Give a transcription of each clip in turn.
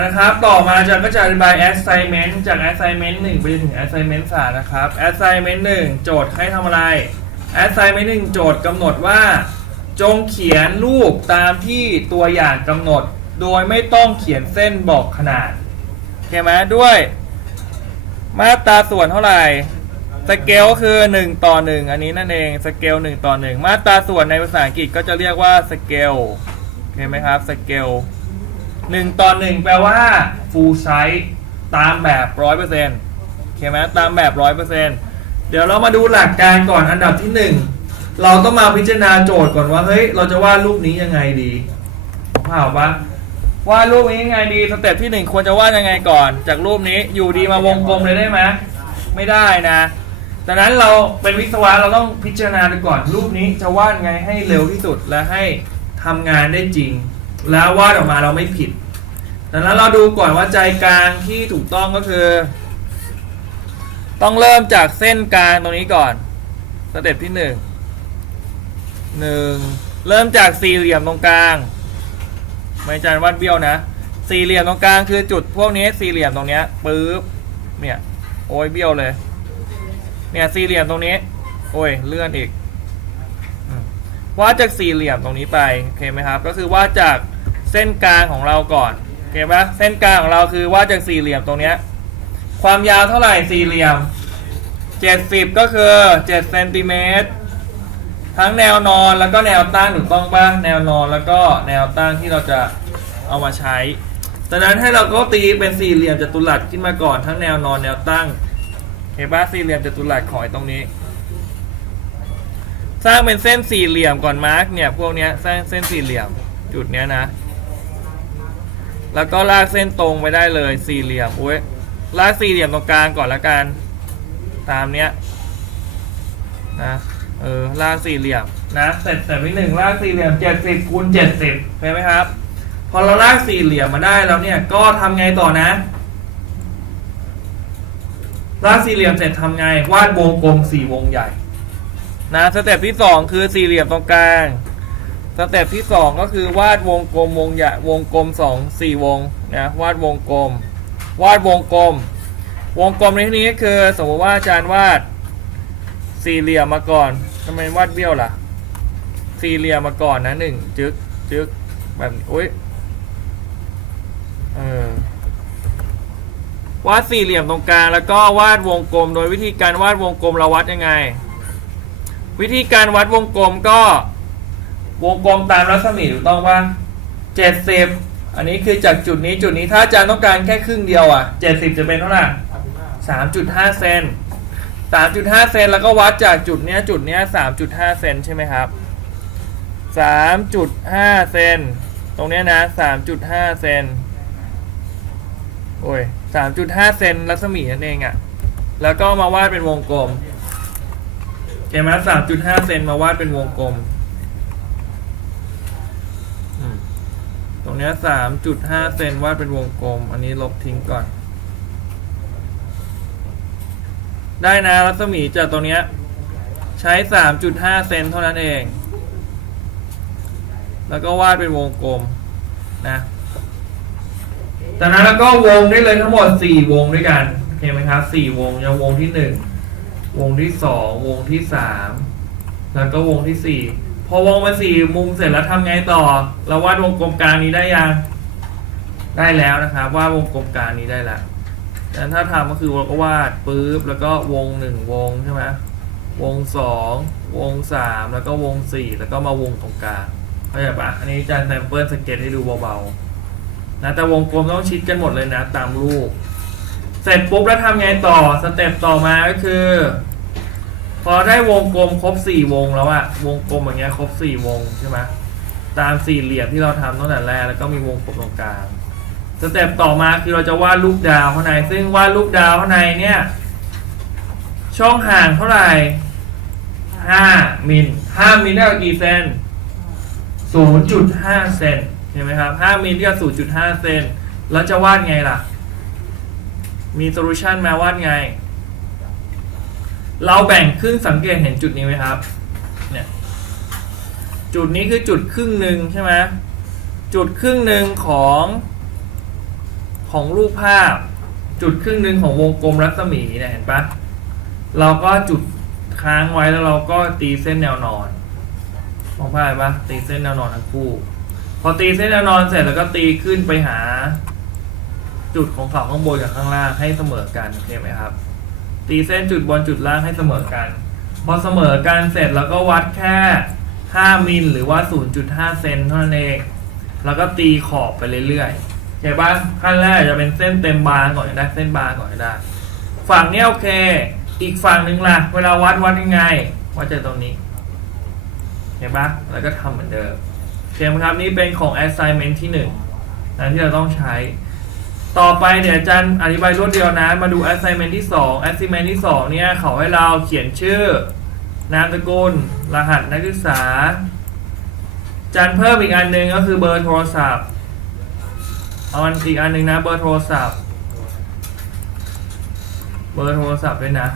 นะครับ ต่อมาจะก็จะอธิบาย assignment จาก assignment 1 ไปจนถึง assignment 3นะครับ assignment 1 โจทย์ให้ทำอะไร assignment 1 โจทย์กำหนดว่า จงเขียนรูปตามที่ตัวอย่างกำหนด โดยไม่ต้องเขียนเส้นบอกขนาดโอเคไหมด้วย มาตราส่วนเท่าไหร่ สเกลคือ 1 ต่อ 1 อันนี้นั่นเอง สเกล 1 ต่อ 1 มาตราส่วนในภาษาอังกฤษก็จะเรียกว่าสเกลเห็นไหมครับ สเกล 1ต่อ1แปลว่า full size ตามแบบ100%โอเคไหมตามแบบ100%เปอร์เซนต์เดี๋ยวเรามาดูหลักการก่อนอันดับที่1เราต้องมาพิจารณาโจทย์ก่อนว่าเฮ้ยเราจะวาดรูปนี้ยังไงดีเปล่าปะวาดรูปนี้ยังไงดีสเต็ปที่1ควรจะวาดยังไงก่อน จากรูปนี้อยู่ดีมาวงกลมเลยได้ไหมไม่ได้นะดังนั้นเราเป็นวิศวะเราต้องพิจารณาดูก่อนรูปนี้จะวาดไงให้เร็วที่สุดและให้ทำงานได้จริง แล้ววาดออกมาเราไม่ผิดดังนั้นเราดูก่อนว่าใจกลางที่ถูกต้องก็คือ ต้องเริ่มจากเส้นกลางตรงนี้ก่อนสเต็ปที่หนึ่งหนึ่งเริ่มจากสี่เหลี่ยมตรงกลาง ไม่จานวาดเบี้ยวนะ สี่เหลี่ยมตรงกลางคือจุดพวกนี้สี่เหลี่ยมตรงเนี้ยปึ๊บเนี่ยโอ้ยเบี้ยวเลย เนี่ยสี่เหลี่ยมตรงนี้ โอ้ยเลื่อนอีกวาดจากสี่เหลี่ยมตรงนี้ไปโอเคไหมครับ ก็คือวาดจาก เส้นกลางของเราก่อนโอเคปะเส้นกลางของเราคือวาดจากสี่เหลี่ยมตรงเนี้ยความยาวเท่าไหร่สี่เหลี่ยมเจ็ดสิบก็คือเจ็ดเซนติเมตรทั้งแนวนอนแล้วก็แนวตั้งถูกต้องปะแนวนอนแล้วก็แนวตั้งที่เราจะเอามาใช้ดังนั้นให้เราก็ตีเป็นสี่เหลี่ยมจัตุรัสขึ้นมาก่อนทั้งแนวนอนแนวตั้งเห็นปะสี่เหลี่ยมจัตุรัสของไอ้ตรงนี้ สร้างเป็นเส้นสี่เหลี่ยมก่อนมาร์กเนี่ยพวกเนี้ยสร้างเส้นสี่เหลี่ยมจุดเนี้ยนะ แล้วก็ลากเส้นตรงไปได้เลยสี่เหลี่ยมอุ้ยลากสี่เหลี่ยมตรงกลางก่อนละกัน ตามเนี้ยนะเออลากสี่เหลี่ยมนะเสร็จเสร็จที่หนึ่งลากสี่เหลี่ยมเจ็ดสิบคูณเจ็ดสิบเห็นไหมครับ พอเราลากสี่เหลี่ยมมาได้แล้วเนี่ยก็ทำไงต่อนะลากสี่เหลี่ยมเสร็จทำไงวาดวงกลมสี่วงใหญ่นะสเต็ปที่สองคือสี่เหลี่ยมตรงกลาง สเต็ปที่สองก็คือวาดวงกลมวงใหญ่วงกลมสองสี่วงนะวาดวงกลม วาดวงกลม วงกลมในที่นี้ก็คือ สมมติว่าอาจารย์วาดสี่เหลี่ยมมาก่อนทำไมวาดเบี้ยวล่ะ สี่เหลี่ยมมาก่อนนะหนึ่งจึ๊กจึ๊กแบบนี้อุ้ยเออวาดสี่เหลี่ยมตรงกลางแล้วก็วาดวงกลม โดยวิธีการวาดวงกลมเราวัดยังไง วิธีการวัดวงกลมก็ วงกลมตามรัศมีถูกต้องป่ะเจ็ดสิบอันนี้คือจากจุดนี้จุดนี้ถ้าอาจารย์ต้องการแค่ครึ่งเดียวอะเจ็ดสิบจะเป็นเท่าไหร่สามจุดห้าเซนสามจุดห้าเซนแล้วก็วัดจากจุดเนี้ยจุดเนี้ยสามจุดห้าเซนใช่ไหมครับสามจุดห้าเซนตรงเนี้ยนะสามจุดห้าเซนโอ้ยสามจุดห้าเซนรัศมีนั่นเองอะ แล้วก็มาวาดเป็นวงกลมเห็นไหมสามจุดห้าเซนมาวาดเป็นวงกลมอืมตรงเนี้ยสามจุดห้าเซนวาดเป็นวงกลม อันนี้ลบทิ้งก่อน ได้นะรัศมีจากตรงเนี้ยใช้สามจุดห้าเซนเท่านั้นเอง แล้วก็วาดเป็นวงกลมนะจากนั้นแล้วก็วงได้เลยทั้งหมดสี่วงด้วยกันโอเคไหมครับสี่วงอย่างวงที่หนึ่งวงที่สองวงที่สามแล้วก็วงที่สี่ อวงมาสี่มุมเสร็จแล้วทำไงต่อ เราวาดวงกลมกลางนี้ได้ยัง ได้แล้วนะครับวาดวงกลมกลางนี้ได้แล้วดังนั้นถ้าทำก็คือเราก็วาดปุ๊บแล้วก็วงหนึ่งวงใช่ไหมวงสองวงสามแล้วก็วงสี่แล้วก็มาวงตรงกลางเข้าใจปะอันนี้อาจารย์แซมเปิลสเก็ตให้ดูเบาๆนะแต่วงกลมต้องชิดกันหมดเลยนะตามรูป เสร็จปุ๊บแล้วทำไงต่อสเต็ปต่อมาก็คือ พอได้วงกลมครบสี่วงแล้วอะวงกลมอย่างเงี้ยครบสี่วงใช่ไหมตามสี่เหลี่ยมที่เราทำตั้งแต่แรกแล้วก็มีวงกลมตรงกลางสเต็ปต่อมาคือเราจะวาดลูกดาวข้างใน ซึ่งวาดลูกดาวข้างในเนี่ย ช่องห่างเท่าไหร่ห้ามิลห้ามิลเท่ากี่เซนศูนย์จุดห้าเซนเห็นไหมครับห้ามิลเท่ากับศูนย์จุดห้าเซนแล้วจะวาดไงล่ะ มีโซลูชันมาวาดไง เราแบ่งครึ่งสังเกตเห็นจุดนี้ไหมครับ เนี่ย จุดนี้คือจุดครึ่งหนึ่งใช่ไหมจุดครึ่งหนึ่งของของรูปภาพ จุดครึ่งหนึ่งของวงกลมรัศมีเนี่ยเห็นปะเราก็จุดค้างไว้แล้วเราก็ตีเส้นแนวนอนมองภาพปะตีเส้นแนวนอนทั้งคู่ พอตีเส้นแนวนอนเสร็จแล้วก็ตีขึ้นไปหา จุดของเสาข้างบนกับข้างล่างให้เสมอกันโอเคไหมครับ ตีเส้นจุดบนจุดล่างให้เสมอกัน พอเสมอกันเสร็จแล้วก็วัดแค่ 5 มิลหรือว่า 0.5 เซนเท่านั้นเอง แล้วก็ตีขอบไปเรื่อยๆเห็นปะขั้นแรกจะเป็นเส้นเต็มบานก่อนได้เส้นบานก่อนได้ ฝั่งนี้โอเค อีกฝั่งหนึ่งล่ะ เวลาวัดวัดยังไง วัดจากตรงนี้เห็นปะแล้วก็ทำเหมือนเดิมเคไหมครับนี่เป็นของ assignment ที่หนึ่งนะที่เราต้องใช้ ต่อไปเดี๋ยวอาจารย์อธิบายรวดเดียวนะ มาดู assignment ที่ 2 assignment ที่ 2 เนี่ยเขาให้เราเขียนชื่อ นามสกุล รหัสนักศึกษาจารย์เพิ่มอีกอันหนึ่งก็คือเบอร์โทรศัพท์เอาอันอีกอันหนึ่งนะเบอร์โทรศัพท์ เบอร์โทรศัพท์ด้วยนะ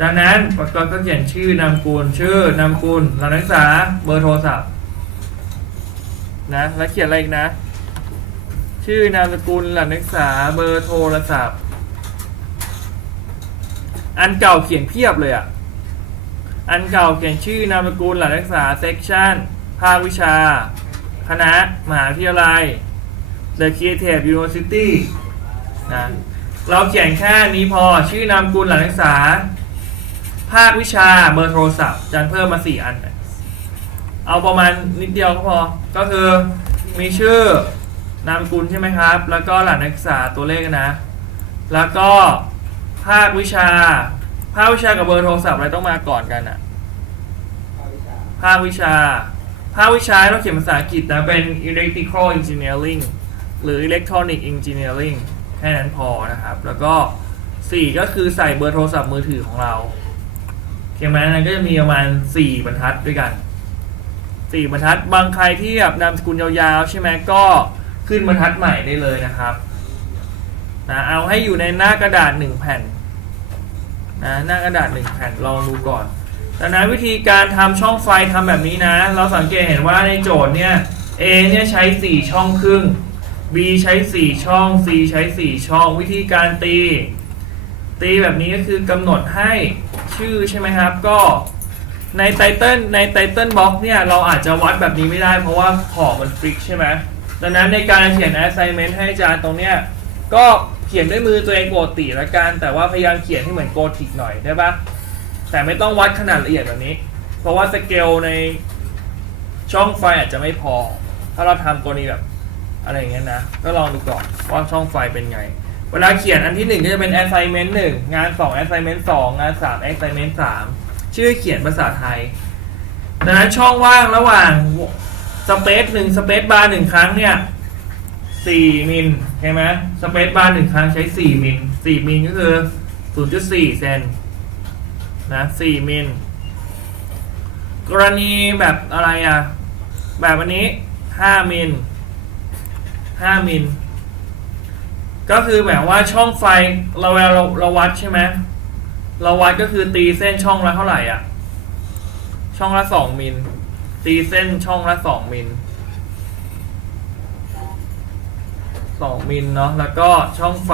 จากนั้นประกอบก็เขียนชื่อนามสกุลชื่อนามสกุลรหัสนักศึกษาเบอร์โทรศัพท์นะแล้วเขียนอะไรอีกนะ ชื่อนามสกุลหลักนักศึกษาเบอร์โทรศัพท์ อันเก่าเขียนเพียบเลยอะ อันเก่าเขียนชื่อนามสกุลหลักนักศึกษาเซกชันภาควิชา คณะ มหาวิทยาลัย The Creative University นะเราเขียนแค่นี้พอชื่อนามสกุลหลักนักศึกษา ภาควิชาเบอร์โทรศัพท์จันเพิ่มมาสี่อัน เอาประมาณนิดเดียวก็พอ ก็คือมีชื่อ นามสกุลใช่ไหมครับ แล้วก็หลักนักศึกษาตัวเลขนะ แล้วก็ภาควิชา ภาควิชากับเบอร์โทรศัพท์อะไรต้องมาก่อนกันอะภาควิชา ภาควิชาต้องเขียนภาษาอังกฤษนะ เป็น electrical engineering หรือ electronic engineering แค่นั้นพอนะครับ แล้วก็สี่ก็คือใส่เบอร์โทรศัพท์มือถือของเราเขียนมานั้นก็จะมีประมาณสี่บรรทัดด้วยกันสี่บรรทัด บางใครที่แบบนามสกุลยาวๆ ใช่ไหมก็ ขึ้นบรรทัดใหม่ได้เลยนะครับนะเอาให้อยู่ในหน้ากระดาษหนึ่งแผ่นนะหน้ากระดาษหนึ่งแผ่นลองดูก่อนดังนั้นวิธีการทำช่องไฟทำแบบนี้นะ เราสังเกตเห็นว่าในโจทย์เนี่ย A เนี่ยใช้ 4 ช่องครึ่ง B ใช้ 4 ช่อง C ใช้ 4 ช่อง วิธีการตี ตีแบบนี้ก็คือกำหนดให้ชื่อใช่ไหมครับ ก็ในไตเติลในไตเติลบ็อกเนี่ย เราอาจจะวัดแบบนี้ไม่ได้เพราะว่าขอบมันฟิกใช่ไหม ดังนั้นในการเขียน assignment ให้อาจารย์ตรงเนี้ยก็เขียนด้วยมือตัวเองปกติละกัน แต่ว่าพยายามเขียนให้เหมือนโกธิกหน่อยได้ปะแต่ไม่ต้องวัดขนาดละเอียดแบบนี้ เพราะว่าสเกลในช่องไฟอาจจะไม่พอ ถ้าเราทำกรณีแบบอะไรอย่างเงี้ยนะ ก็ลองดูก่อนว่าช่องไฟเป็นไง เวลาเขียนอันที่หนึ่งก็จะเป็น assignment หนึ่งงานสอง assignment สองงานสาม assignment สามชื่อเขียนภาษาไทยดังนั้นช่องว่างระหว่าง สเปซหนึ่งสเปซบาร์หนึ่งครั้งเนี่ยสี่มิลใช่ไหมสเปซบาร์หนึ่งครั้งใช้สี่มิลสี่มิลก็คือศูนย์จุดสี่เซนนะสี่มิลกรณีแบบอะไรอะ แบบอันนี้ห้ามิลห้ามิลก็คือแบบว่าช่องไฟเราเวลาเราเราวัดใช่ไหมเราวัดก็คือตีเส้นช่องละเท่าไหร่อะ ช่องละสองมิล ตีเส้นช่องละสองมิลสองมิลเนาะแล้วก็ช่องไฟ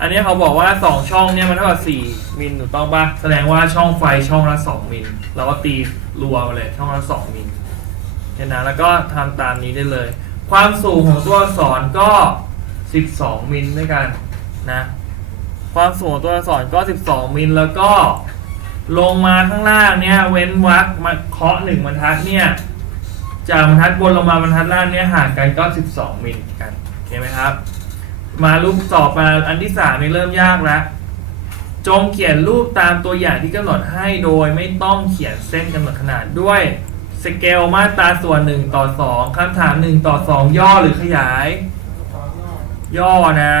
อันนี้เขาบอกว่าสองช่องเนี่ยมันเท่ากับสี่มิลถูกต้องปะแสดงว่าช่องไฟช่องละสองมิลเราก็ตีรัวมาเลยช่องละสองมิลเห็นนะแล้วก็ทำตามนี้ได้เลย ความสูงของตัวอักษรก็12มิลด้วยกันนะความสูงตัวอักษรก็12มิลแล้วก็ ลงมาข้างล่างเนี่ย เว้นวรรคมาเคาะหนึ่งบรรทัดเนี่ย จากบรรทัดบนลงมาบรรทัดล่างเนี่ยห่างกันก็ 12 มิลกันโอเคไหมครับ มารูปต่อมาอันที่สามนี่เริ่มยากแล้วจงเขียนรูปตามตัวอย่างที่กำหนดให้โดยไม่ต้องเขียนเส้นกำหนดขนาดด้วยสเกลมาตราส่วน1ต่อ2คำถาม1ต่อ2 ย่อหรือขยาย ย่อนะ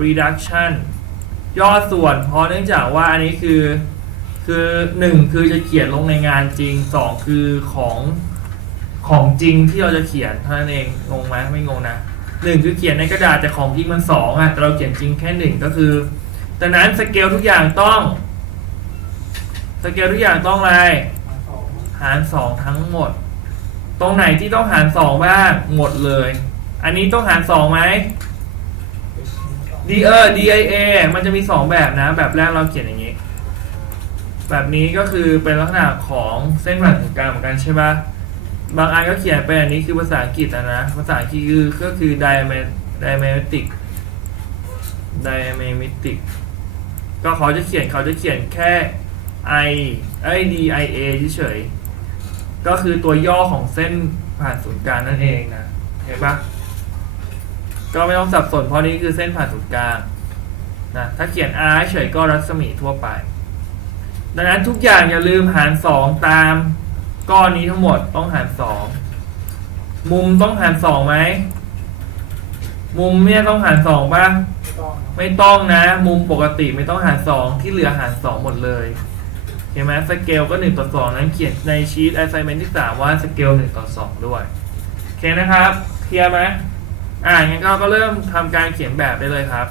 reduction ย่อส่วนเพราะเนื่องจากว่าอันนี้คือ คือ1คือจะเขียนลงในงานจริง2คือของของจริงที่เราจะเขียนเท่านั้นเองงงไหมไม่งงนะหนึ่งคือเขียนในกระดาษแต่ของจริงมันสองอะแต่เราเขียนจริงแค่หนึ่งก็คือดังนั้นสเกลทุกอย่างต้องสเกลทุกอย่างต้องอะไรหารสองทั้งหมด ตรงไหนที่ต้องหารสองบ้างหมดเลย อันนี้ต้องหารสองไหม D เออ DIA มันจะมีสองแบบนะ แบบแรกเราเขียนอย่างนี้ แบบนี้ก็คือเป็นลักษณะของเส้นผ่านศูนย์กลางเหมือนกันใช่ปะบางอันก็เขียนเป็นอันนี้คือภาษาอังกฤษนะนะ ภาษาอังกฤษคือก็คือ diametric diametric ก็เขาจะเขียนเขาจะเขียนแค่ i ไอ้ dia เฉยๆก็คือตัวย่อของเส้นผ่านศูนย์กลางนั่นเองนะ เห็นปะก็ไม่ต้องสับสนเพราะนี้คือเส้นผ่านศูนย์กลางนะ ถ้าเขียน r เฉยก็รัศมีทั่วไป ดังนั้นทุกอย่างอย่าลืมหาร2ตามก้อนนี้ทั้งหมดต้องหาร2มุมต้องหาร2ไหมมุมเนี่ยต้องหาร2ป่ะไม่ต้องไม่ต้องนะ มุมปกติไม่ต้องหาร2ที่เหลือหาร2หมดเลยเห็นไหมสเกลก็1ต่อ2 นั้นเขียนในชีต assignment ที่ 3 ว่าสเกล1ต่อ 2 ด้วย โอเคนะครับ เคลียร์ไหมอ่างั้นก็ก็เริ่มทำการเขียนแบบได้เลยครับ